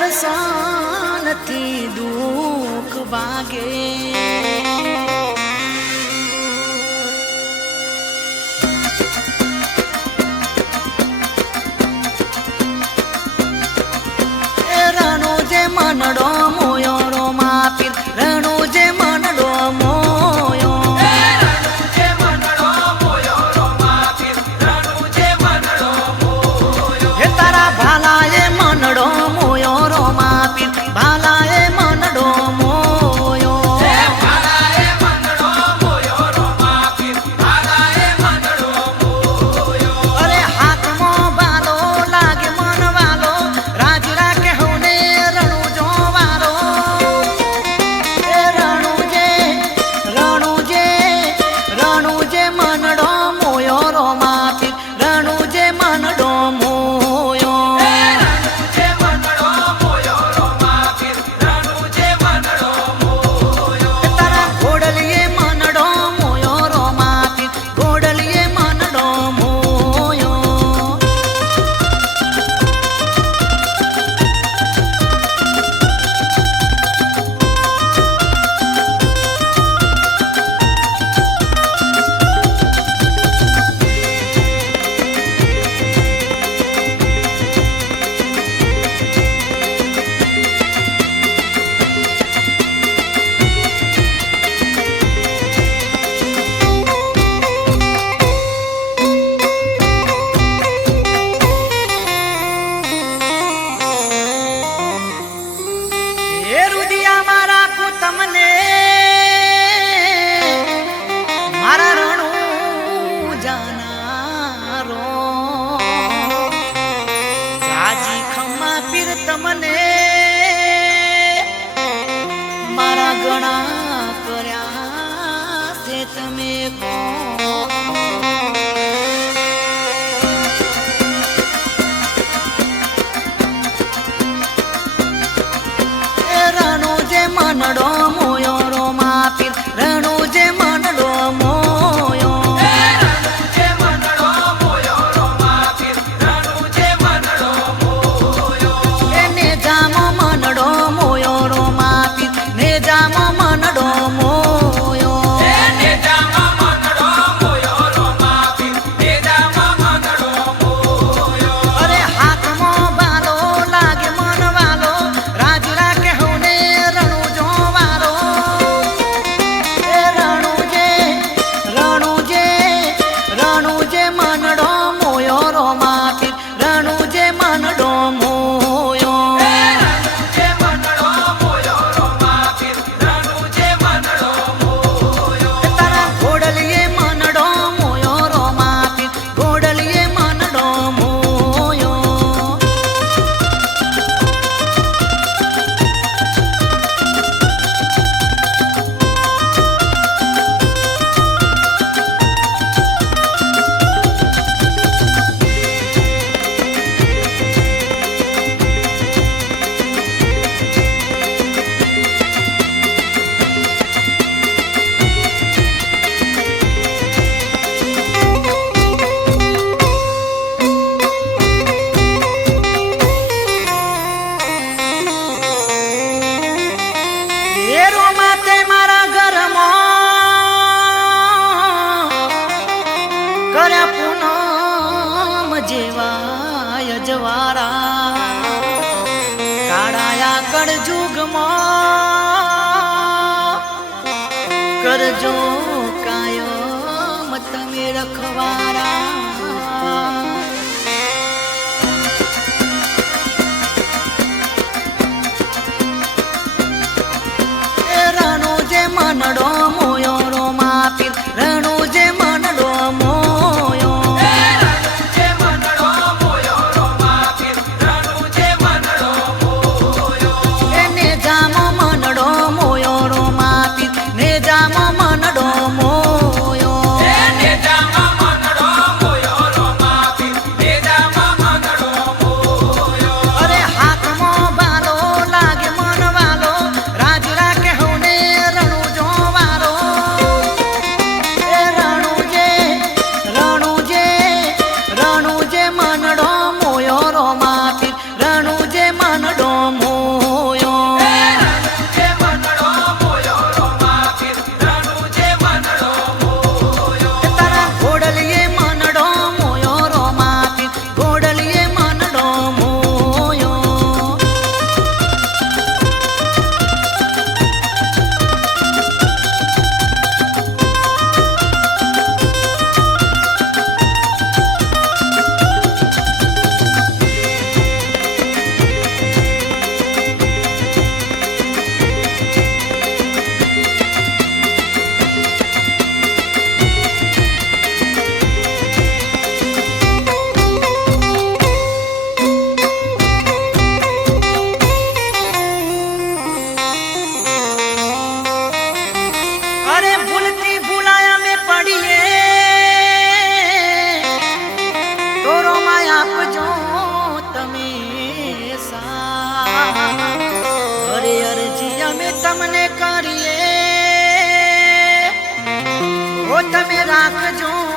વરસાનથી દુઃખ વાગે. મારો જાજી ખમા પીર તમને. મારા ગણા કર્યા છે તમે કોણ? மனடோம் યુગમાં કરજો કાયમ તમે રખવારા. માનડો તમને કરીએ. ઓ તમે રાખજો.